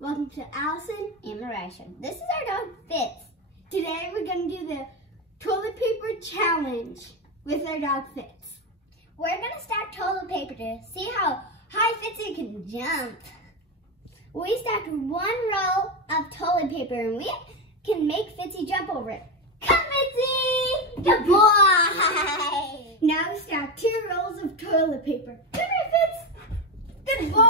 Welcome to Allison and Marisha. This is our dog, Fitz. Today we're going to do the toilet paper challenge with our dog, Fitz. We're going to stack toilet paper to see how high Fitzy can jump. We stacked one row of toilet paper and we can make Fitzy jump over it. Come, Fitzy! Good boy! Now we stack 2 rolls of toilet paper. Come here, Fitz! Good boy!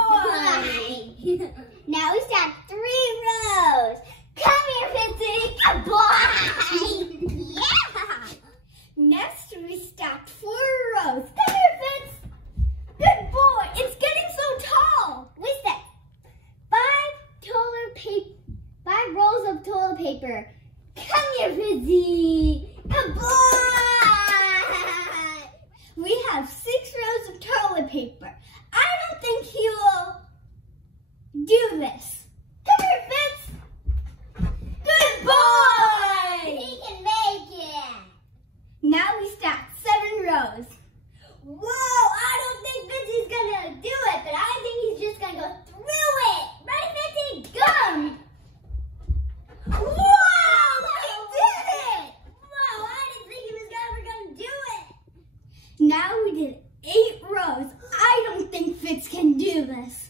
Now we stack 3 rows. Come here, Fitzy! Good boy! Yeah! Next we stacked 4 rows. Come here, Fitz! Good boy! It's getting so tall! We stacked 5 rolls of toilet paper. Come here, Fitzy! Good boy! We have 6 rows of toilet paper. I don't think he will do this. Come here, Fitz! Good boy! He can make it! Now we stacked 7 rows. Whoa! I don't think Fitzy's gonna do it, but I think he's just gonna go through it! Ready, Fitzy? Go! Whoa! He did it! Whoa! I didn't think he was ever gonna do it! Now we did 8 rows. I don't think Fitz can do this.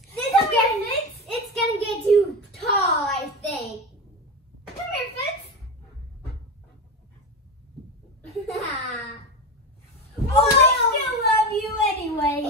It's gonna get too tall, I think. Come here, Fitz. Oh, I still love you anyway.